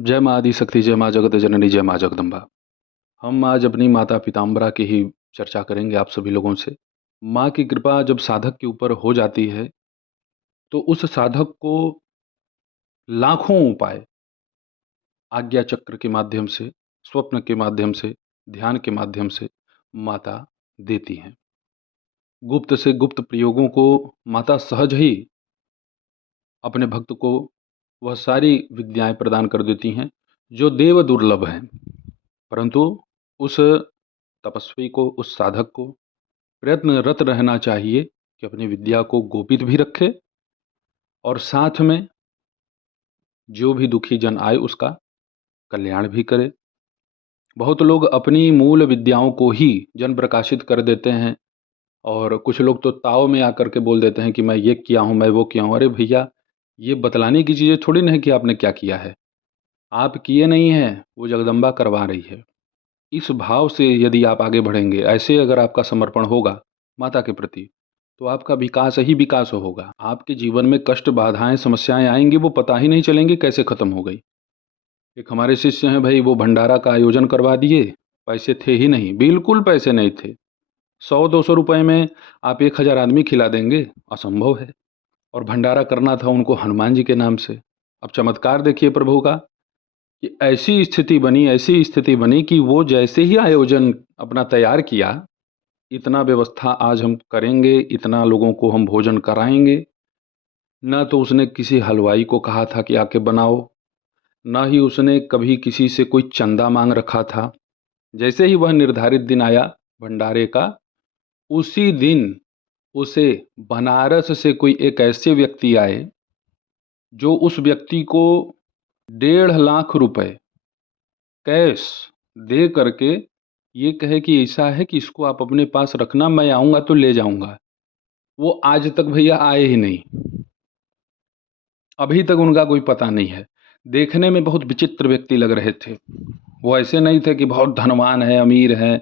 जय माँ आदिशक्ति, जय माँ जगत जननी, जय माँ जगदम्बा। हम आज अपनी माता पीताम्बरा की ही चर्चा करेंगे आप सभी लोगों से। माँ की कृपा जब साधक के ऊपर हो जाती है, तो उस साधक को लाखों उपाय आज्ञा चक्र के माध्यम से, स्वप्न के माध्यम से, ध्यान के माध्यम से माता देती हैं। गुप्त से गुप्त प्रयोगों को माता सहज ही अपने भक्त को वह सारी विद्याएं प्रदान कर देती हैं, जो देव दुर्लभ हैं। परंतु उस तपस्वी को, उस साधक को प्रयत्नरत रहना चाहिए कि अपनी विद्या को गोपित भी रखे और साथ में जो भी दुखी जन आए उसका कल्याण भी करे। बहुत लोग अपनी मूल विद्याओं को ही जन प्रकाशित कर देते हैं और कुछ लोग तो ताव में आकर के बोल देते हैं कि मैं ये किया हूँ, मैं वो किया हूँ। अरे भैया, ये बतलाने की चीज़ें थोड़ी ना है कि आपने क्या किया है। आप किए नहीं हैं, वो जगदम्बा करवा रही है। इस भाव से यदि आप आगे बढ़ेंगे, ऐसे अगर आपका समर्पण होगा माता के प्रति, तो आपका विकास ही विकास होगा। आपके जीवन में कष्ट, बाधाएं, समस्याएं आएंगी, वो पता ही नहीं चलेंगे कैसे खत्म हो गई। एक हमारे शिष्य हैं भाई, वो भंडारा का आयोजन करवा दिए, पैसे थे ही नहीं, बिल्कुल पैसे नहीं थे। 100-200 रुपए में आप 1000 आदमी खिला देंगे? असंभव है। और भंडारा करना था उनको हनुमान जी के नाम से। अब चमत्कार देखिए प्रभु का, कि ऐसी स्थिति बनी कि वो जैसे ही आयोजन अपना तैयार किया, इतना व्यवस्था आज हम करेंगे, इतना लोगों को हम भोजन कराएंगे। ना तो उसने किसी हलवाई को कहा था कि आके बनाओ, ना ही उसने कभी किसी से कोई चंदा मांग रखा था। जैसे ही वह निर्धारित दिन आया भंडारे का, उसी दिन उसे बनारस से कोई एक ऐसे व्यक्ति आए, जो उस व्यक्ति को 1.5 लाख रुपए कैश दे करके ये कहे कि ऐसा है कि इसको आप अपने पास रखना, मैं आऊँगा तो ले जाऊँगा। वो आज तक भैया आए ही नहीं। अभी तक उनका कोई पता नहीं है। देखने में बहुत विचित्र व्यक्ति लग रहे थे। वो ऐसे नहीं थे कि बहुत धनवान है, अमीर हैं,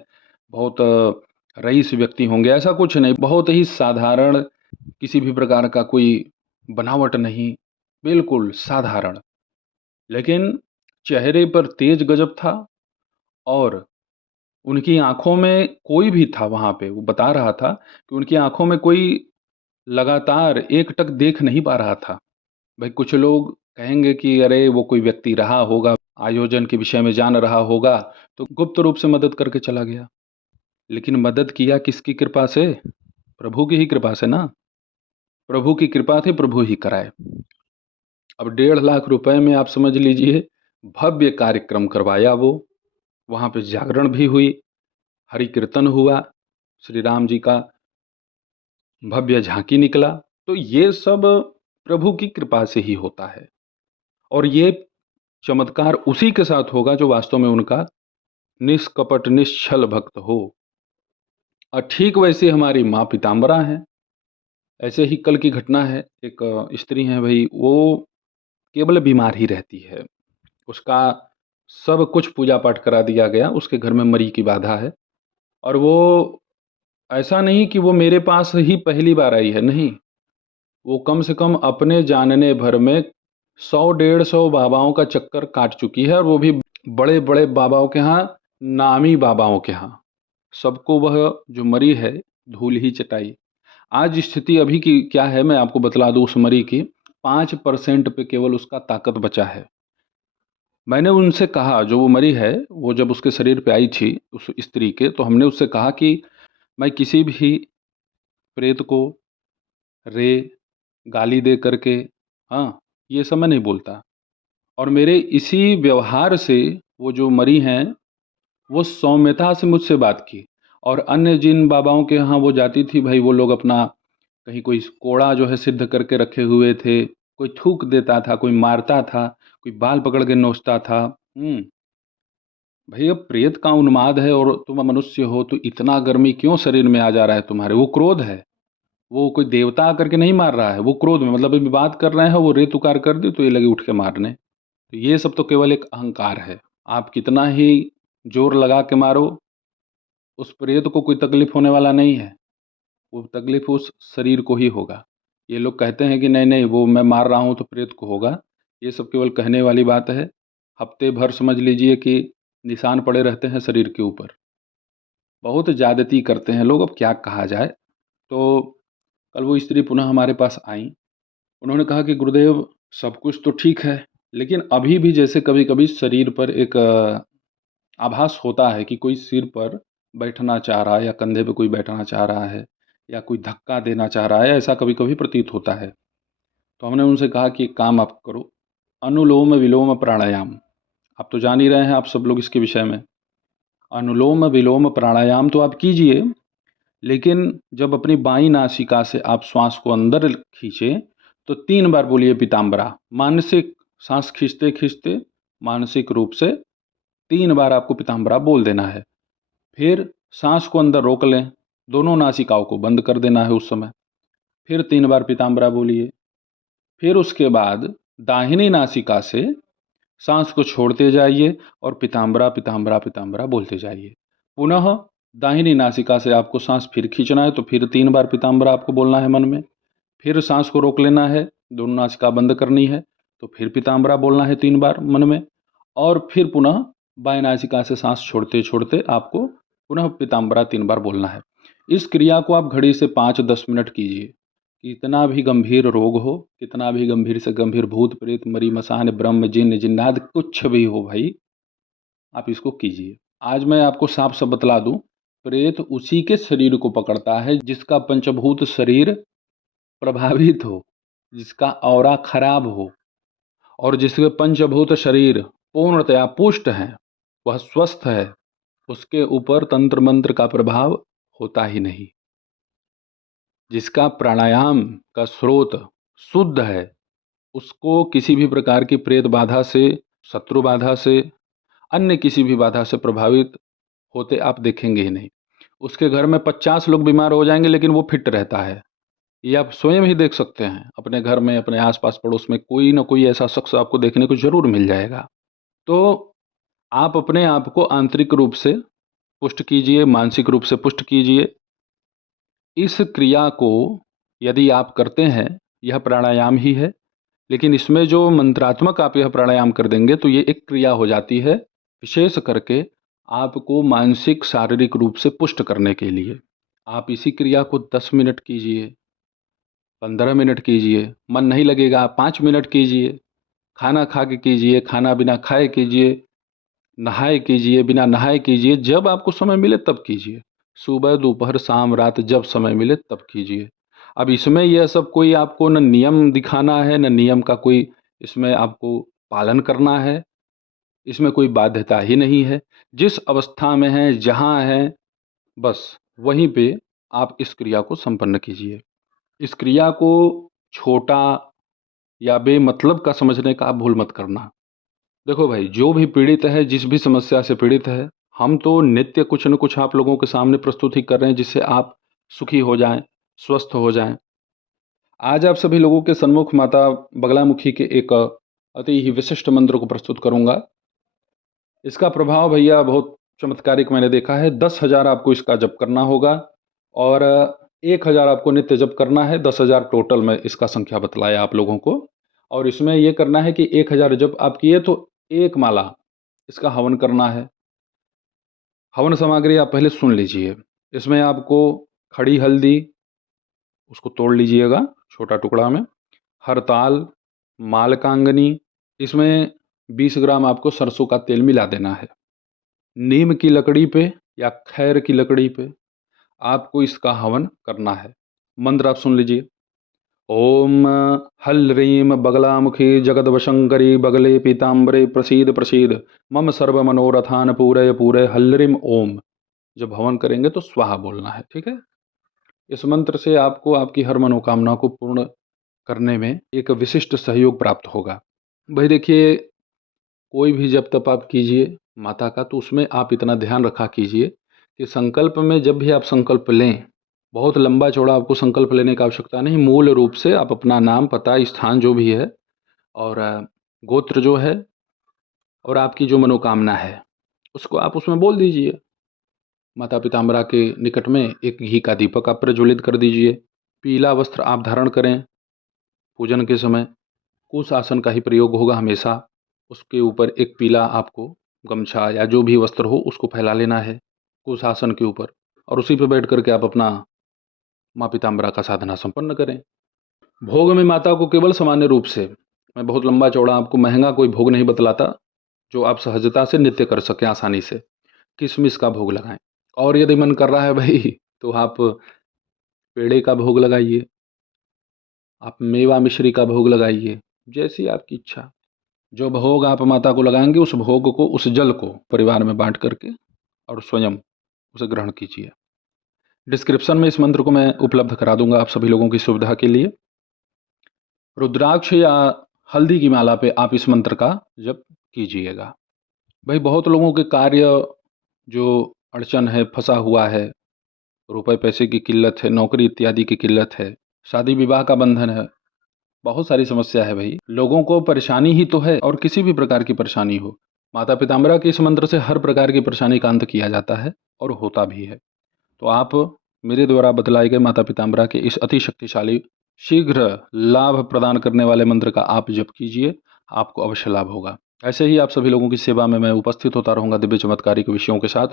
बहुत रईस व्यक्ति होंगे, ऐसा कुछ नहीं। बहुत ही साधारण, किसी भी प्रकार का कोई बनावट नहीं, बिल्कुल साधारण। लेकिन चेहरे पर तेज गजब था और उनकी आँखों में कोई भी था वहाँ पे, वो बता रहा था कि उनकी आँखों में कोई लगातार एकटक देख नहीं पा रहा था। भाई कुछ लोग कहेंगे कि अरे वो कोई व्यक्ति रहा होगा, आयोजन के विषय में जान रहा होगा, तो गुप्त रूप से मदद करके चला गया। लेकिन मदद किया किसकी कृपा से? प्रभु की ही कृपा से ना। प्रभु की कृपा थी, प्रभु ही कराए। अब 1.5 लाख रुपए में आप समझ लीजिए भव्य कार्यक्रम करवाया वो। वहाँ पे जागरण भी हुई, हरि कीर्तन हुआ, श्री राम जी का भव्य झांकी निकला। तो ये सब प्रभु की कृपा से ही होता है और ये चमत्कार उसी के साथ होगा जो वास्तव में उनका निष्कपट निश्छल भक्त हो। और ठीक वैसे हमारी माँ पीताम्बरा हैं। ऐसे ही कल की घटना है, एक स्त्री हैं भाई, वो केवल बीमार ही रहती है। उसका सब कुछ पूजा पाठ करा दिया गया, उसके घर में मरी की बाधा है। और वो ऐसा नहीं कि वो मेरे पास ही पहली बार आई है, नहीं। वो कम से कम अपने जानने भर में 100-150 बाबाओं का चक्कर काट चुकी है और वो भी बड़े बड़े बाबाओं के यहाँ, नामी बाबाओं के यहाँ। सबको वह जो मरी है धूल ही चटाई। आज स्थिति अभी की क्या है मैं आपको बतला दूं, उस मरी की 5% पे केवल उसका ताकत बचा है। मैंने उनसे कहा, जो वो मरी है, वो जब उसके शरीर पे आई थी उस स्त्री के, तो हमने उससे कहा कि मैं किसी भी प्रेत को रे गाली दे करके, हाँ, ये सब मैं नहीं बोलता। और मेरे इसी व्यवहार से वो जो मरी हैं, वो सौम्यता से मुझसे बात की। और अन्य जिन बाबाओं के यहाँ वो जाती थी भाई, वो लोग अपना कहीं कोई कोड़ा जो है सिद्ध करके रखे हुए थे, कोई थूक देता था, कोई मारता था, कोई बाल पकड़ के नोचता था। भैया प्रेत का उन्माद है और तुम मनुष्य हो, तो इतना गर्मी क्यों शरीर में आ जा रहा है तुम्हारे? वो क्रोध है। वो कोई देवता आकर के नहीं मार रहा है, वो क्रोध में, मतलब अभी बात कर रहे हैं, वो रेत उकार कर दी तो ये लगे उठ के मारने। तो ये सब तो केवल एक अहंकार है। आप कितना ही जोर लगा के मारो, उस प्रेत को कोई तकलीफ होने वाला नहीं है। वो तकलीफ उस शरीर को ही होगा। ये लोग कहते हैं कि नहीं नहीं, वो मैं मार रहा हूँ तो प्रेत को होगा। ये सब केवल कहने वाली बात है। हफ्ते भर समझ लीजिए कि निशान पड़े रहते हैं शरीर के ऊपर। बहुत ज़्यादती करते हैं लोग, अब क्या कहा जाए। तो कल वो स्त्री पुनः हमारे पास आईं। उन्होंने कहा कि गुरुदेव सब कुछ तो ठीक है, लेकिन अभी भी जैसे कभी-कभी शरीर पर एक आभास होता है कि कोई सिर पर बैठना चाह रहा है या कंधे पे कोई बैठना चाह रहा है या कोई धक्का देना चाह रहा है, ऐसा कभी-कभी प्रतीत होता है। तो हमने उनसे कहा कि एक काम आप करो, अनुलोम विलोम प्राणायाम। आप तो जान ही रहे हैं आप सब लोग इसके विषय में। अनुलोम विलोम प्राणायाम तो आप कीजिए, लेकिन जब अपनी बाईं नासिका से आप श्वास को अंदर खींचें, तो 3 बार बोलिए पीताम्बरा। मानसिक साँस खींचते-खींचते मानसिक रूप से 3 बार आपको पीताम्बरा बोल देना है। फिर साँस को अंदर रोक लें, दोनों नासिकाओं को बंद कर देना है उस समय। फिर 3 बार पीताम्बरा बोलिए। फिर उसके बाद दाहिनी नासिका से सांस को छोड़ते जाइए और पीताम्बरा पीताम्बरा पीताम्बरा बोलते जाइए। पुनः दाहिनी नासिका से आपको सांस फिर खींचना है, तो फिर 3 बार पीताम्बरा आपको बोलना है मन में। फिर सांस को रोक लेना है, दोनों नासिका बंद करनी है, तो फिर पीताम्बरा बोलना है 3 बार मन में। और फिर पुनः बाएं नासिका से सांस छोड़ते छोड़ते आपको पुनः पीताम्बरा 3 बार बोलना है। इस क्रिया को आप घड़ी से 5-10 मिनट कीजिए। कितना भी गंभीर रोग हो, कितना भी गंभीर से गंभीर भूत प्रेत मरी मसान ब्रह्म जिन्न जिन्नात कुछ भी हो भाई, आप इसको कीजिए। आज मैं आपको साफ साफ बतला दूं, प्रेत उसी के शरीर को पकड़ता है जिसका पंचभूत शरीर प्रभावित हो, जिसका ऑरा खराब हो, और जिसके पंचभूत शरीर पूर्णतया पुष्ट है, वह स्वस्थ है, उसके ऊपर तंत्र मंत्र का प्रभाव होता ही नहीं। जिसका प्राणायाम का स्रोत शुद्ध है, उसको किसी भी प्रकार की प्रेत बाधा से, शत्रु बाधा से, अन्य किसी भी बाधा से प्रभावित होते आप देखेंगे ही नहीं। उसके घर में 50 लोग बीमार हो जाएंगे, लेकिन वो फिट रहता है। ये आप स्वयं ही देख सकते हैं अपने घर में, अपने आसपास पड़ोस में कोई ना कोई ऐसा शख्स आपको देखने को जरूर मिल जाएगा। तो आप अपने आप को आंतरिक रूप से पुष्ट कीजिए, मानसिक रूप से पुष्ट कीजिए। इस क्रिया को यदि आप करते हैं, यह प्राणायाम ही है, लेकिन इसमें जो मंत्रात्मक आप यह प्राणायाम कर देंगे तो ये एक क्रिया हो जाती है, विशेष करके आपको मानसिक शारीरिक रूप से पुष्ट करने के लिए। आप इसी क्रिया को 10 मिनट कीजिए, 15 मिनट कीजिए, मन नहीं लगेगा 5 मिनट कीजिए, खाना खा के कीजिए, खाना बिना खाए कीजिए, नहाए कीजिए, बिना नहाए कीजिए, जब आपको समय मिले तब कीजिए। सुबह, दोपहर, शाम, रात जब समय मिले तब कीजिए। अब इसमें यह सब कोई आपको न नियम दिखाना है, न नियम का कोई इसमें आपको पालन करना है, इसमें कोई बाध्यता ही नहीं है। जिस अवस्था में हैं, जहाँ हैं, बस वहीं पे आप इस क्रिया को संपन्न कीजिए। इस क्रिया को छोटा या बेमतलब का समझने का आप भूल मत करना। देखो भाई, जो भी पीड़ित है, जिस भी समस्या से पीड़ित है, हम तो नित्य कुछ न कुछ आप लोगों के सामने प्रस्तुत ही कर रहे हैं, जिससे आप सुखी हो जाएं, स्वस्थ हो जाएं। आज आप सभी लोगों के सन्मुख माता बगलामुखी के एक अति ही विशिष्ट मंत्र को प्रस्तुत करूंगा। इसका प्रभाव भैया बहुत चमत्कारिक मैंने देखा है। 10,000 आपको इसका जप करना होगा और 1,000 आपको नित्य जप करना है। 10,000 टोटल में इसका संख्या बतलाया आप लोगों को। और इसमें यह करना है कि 1,000 जप आप किए तो एक माला इसका हवन करना है। हवन सामग्री आप पहले सुन लीजिए। इसमें आपको खड़ी हल्दी, उसको तोड़ लीजिएगा छोटा टुकड़ा में, हरताल, मालकांगनी, इसमें 20 ग्राम आपको सरसों का तेल मिला देना है। नीम की लकड़ी पे या खैर की लकड़ी पे आपको इसका हवन करना है। मंत्र आप सुन लीजिए। ओम हल रीम बगलामुखी जगदवशंकरी बगले पीताम्बरे प्रसीद प्रसीद मम सर्व मनोरथान पूरे पूरे हल्रीम ओम। जब हवन करेंगे तो स्वाहा बोलना है, ठीक है। इस मंत्र से आपको आपकी हर मनोकामना को पूर्ण करने में एक विशिष्ट सहयोग प्राप्त होगा। भाई देखिए, कोई भी जब तप आप कीजिए माता का, तो उसमें आप इतना ध्यान रखा कीजिए कि संकल्प में जब भी आप संकल्प लें, बहुत लंबा चौड़ा आपको संकल्प लेने की आवश्यकता नहीं। मूल रूप से आप अपना नाम, पता, स्थान जो भी है और गोत्र जो है और आपकी जो मनोकामना है, उसको आप उसमें बोल दीजिए। माता पिताम्बरा के निकट में एक घी का दीपक आप प्रज्वलित कर दीजिए। पीला वस्त्र आप धारण करें। पूजन के समय कुश आसन का ही प्रयोग होगा हमेशा। उसके ऊपर एक पीला आपको गमछा या जो भी वस्त्र हो उसको फैला लेना है उस आसन के ऊपर, और उसी पे बैठ करके आप अपना माँ पीताम्बरा का साधना संपन्न करें। भोग में माता को केवल सामान्य रूप से, मैं बहुत लंबा चौड़ा आपको महंगा कोई भोग नहीं बतलाता, जो आप सहजता से नित्य कर सकें आसानी से, किशमिश का भोग लगाएं। और यदि मन कर रहा है भाई तो आप पेड़े का भोग लगाइए, आप मेवा मिश्री का भोग लगाइए, जैसी आपकी इच्छा। जो भोग आप माता को लगाएंगे उस भोग को, उस जल को परिवार में बांट करके और स्वयं उसे ग्रहण कीजिए। डिस्क्रिप्शन में इस मंत्र को मैं उपलब्ध करा दूंगा आप सभी लोगों की सुविधा के लिए। रुद्राक्ष या हल्दी की माला पे आप इस मंत्र का जप कीजिएगा। भाई बहुत लोगों के कार्य जो अड़चन है, फंसा हुआ है, रुपए पैसे की किल्लत है, नौकरी इत्यादि की किल्लत है, शादी विवाह का बंधन है, बहुत सारी समस्या है भाई। लोगों को परेशानी ही तो है, और किसी भी प्रकार की परेशानी हो, माता पिताम्बरा के इस मंत्र से हर प्रकार की परेशानी का अंत किया जाता है और होता भी है। तो आप मेरे द्वारा बतलाए गए माता पिताम्बरा के इस अति शक्तिशाली, शीघ्र लाभ प्रदान करने वाले मंत्र का आप जप कीजिए, आपको अवश्य लाभ होगा। ऐसे ही आप सभी लोगों की सेवा में मैं उपस्थित होता रहूंगा दिव्य चमत्कारिक विषयों के साथ।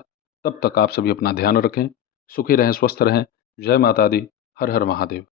तब तक आप सभी अपना ध्यान रखें, सुखी रहें, स्वस्थ रहें। जय माता दी। हर हर महादेव।